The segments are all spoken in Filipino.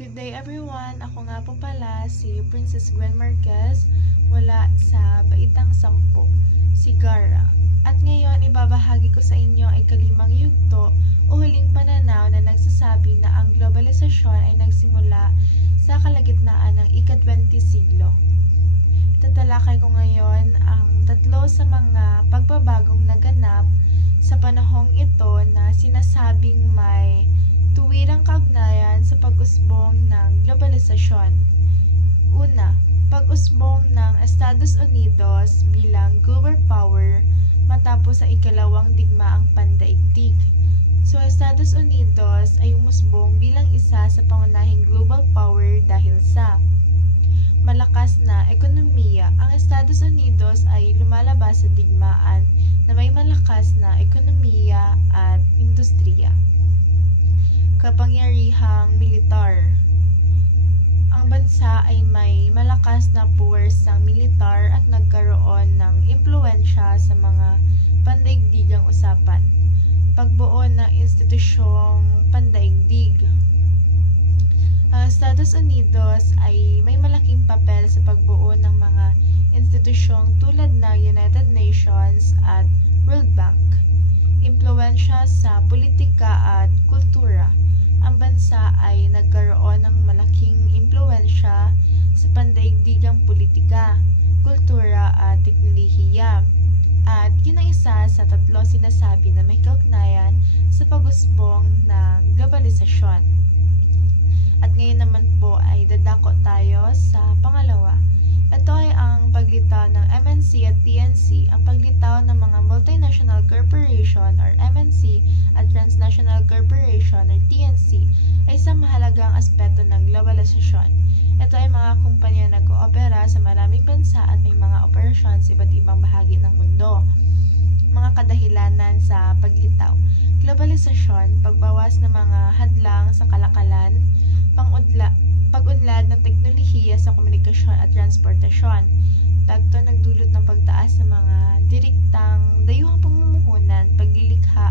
Good day everyone! Ako nga po pala si Princess Gwen Marquez mula sa Baitang Sampu, Sigara. At ngayon ibabahagi ko sa inyo ay kalimang yugto o huling pananaw na nagsasabi na ang globalisasyon ay nagsimula sa kalagitnaan ng ika-20 siglo. Tatalakay ko ngayon ang tatlo sa mga pagbabagong naganap sa panahong ito na sinasabing may tuwirang kaugnayan sa pag-usbong ng globalisasyon. Una, pag-usbong ng Estados Unidos bilang global power matapos ang ikalawang digmaang pandaigdig. So, Estados Unidos ay umusbong bilang isa sa pangunahing global power dahil sa malakas na ekonomiya. Ang Estados Unidos ay lumalabas sa digmaan na may malakas na ekonomiya at industriya. Kapangyarihang militar. Ang bansa ay may malakas na puwersang militar at nagkaroon ng impluwensya sa mga pandaigdigang usapan. Pagbuo ng institusyong pandaigdig. Ang Estados Unidos ay may malaking papel sa pagbuo ng mga institusyong tulad ng United Nations at World Bank. Impluwensya sa politika at kultura. Ang bansa ay nagkaroon ng malaking impluwensya sa pandaigdigang politika, kultura at teknolohiya. At yun ang isa sa tatlo sinasabi na may kaugnayan sa pag-usbong ng globalisasyon. At ngayon naman po ay dadako tayo sa pangalawa. Ito ay ang paglitaw ng MNC at TNC. Ang paglitaw ng mga multinational corporation or MNC at transnational corporation or TNC ay isang mahalagang aspeto ng globalisasyon. Ito ay mga kumpanya na nag-oopera sa maraming bansa at may mga operasyon sa iba't ibang bahagi ng mundo. Mga kadahilanan sa paglitaw. Globalisasyon, pagbawas ng mga hadlang sa kalakalan, pag-unlad ng teknolohiya sa komunikasyon at transportasyon. Ito nagdulot ng pagtaas ng mga direktang dayuhang pamumuhunan, paglikha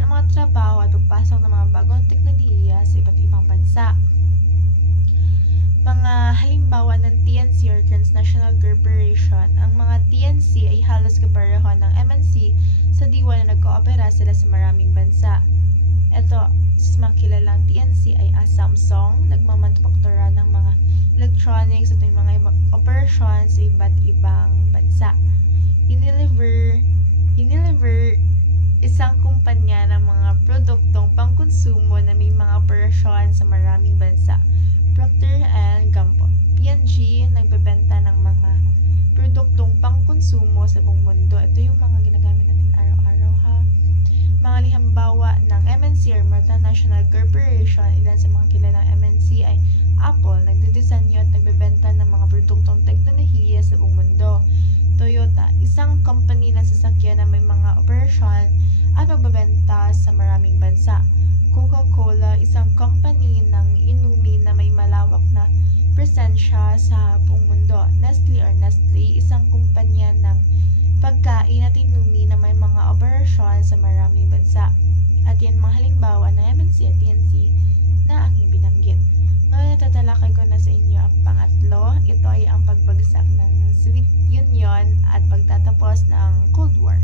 ng mga trabaho at pagpasok ng mga bagong teknolohiya sa iba't ibang bansa. Mga halimbawa ng TNC or Transnational Corporation. Ang mga TNC ay halos kapareho ng MNC sa diwa na nag-oopera sila sa maraming bansa. Ito, isa mga kilalang TNC ay Samsung, nagmamanufaktura ng mga electronics at may mga operasyon sa iba't ibang bansa. Unilever, isang kumpanya ng mga produktong pangkonsumo na may mga operasyon sa maraming bansa. Procter & Gamble, P&G, nagbebenta ng mga produktong pangkonsumo sa buong mundo. Ito yung mga ginagamit natin araw-araw ha. Mga halimbawa ng MNC or Multinational Corporation, ilan sa mga kilalang MNC ay Apple, nagdidisenyo at nagbebenta ng mga produktong teknolohiya sa buong mundo. Toyota, isang company ng sasakyan na may mga operasyon at pagbebenta sa maraming bansa. Coca-Cola, isang company ng inumin na may malawak na presensya sa buong mundo. Nestle, isang kumpanya ng pagkain at inumin na may mga operasyon sa maraming bansa. At yan mga halimbawa ng MNC at TNC na aking binanggit. Ngayon tatalakay ko na sa inyo ang pangatlo. Ito ay ang pagbagsak ng Soviet Union at pagtatapos ng Cold War.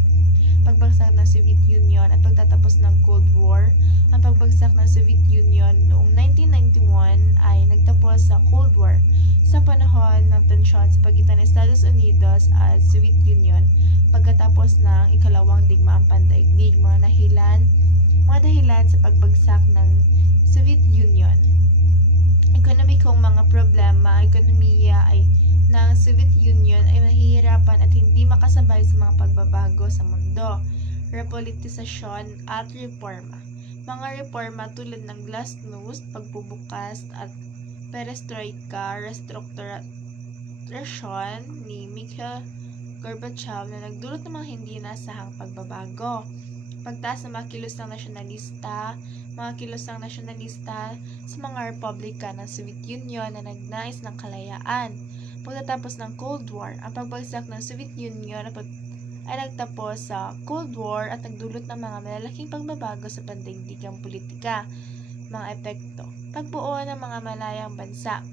Pagbagsak ng Soviet Union at pagtatapos ng Cold War. Ang pagbagsak ng Soviet Union noong 1991 ay nagtapos sa Cold War sa panahon ng tensyon sa pagitan ng Estados Unidos at Soviet Union pagkatapos ng ikalawang digmaang pandaigdig. Mga dahilan sa pagbagsak ng Soviet Union. Ekonomikong mga problema. Ekonomiya ay ng Soviet Union ay mahihirapan at hindi makasabay sa mga pagbabago sa mundo. Repolitisasyon at reforma. Mga reforma tulad ng glasnost, pagbubukas at perestroika, restrukturasyon ni Mikhail Gorbachev na nagdulot ng mga hindi inaasahang pagbabago. Pagtaas ng mga kilosang nasyonalista sa mga republika ng Soviet Union na nagnais ng kalayaan. Pagkatapos ng Cold War, ang pagbagsak ng Soviet Union ay nagtapos sa Cold War at nagdulot ng mga malalaking pagbabago sa pandaigdigang politika. Mga epekto. Pagbuo ng mga malayang bansa.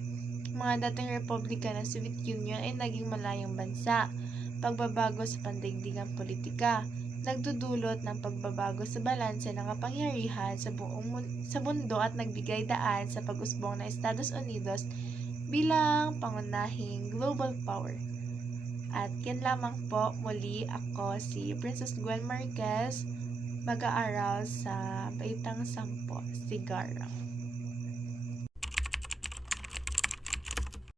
Mga dating republika ng Soviet Union ay naging malayang bansa. Pagbabago sa pandaigdigang politika. Nagdudulot ng pagbabago sa balanse ng kapangyarihan sa mundo at nagbigay daan sa pag-usbong ng Estados Unidos bilang pangunahing global power. At yan lamang po, muli ako si Princess Gwen Marquez, mag-aaral sa Baitang 10, Sigarang.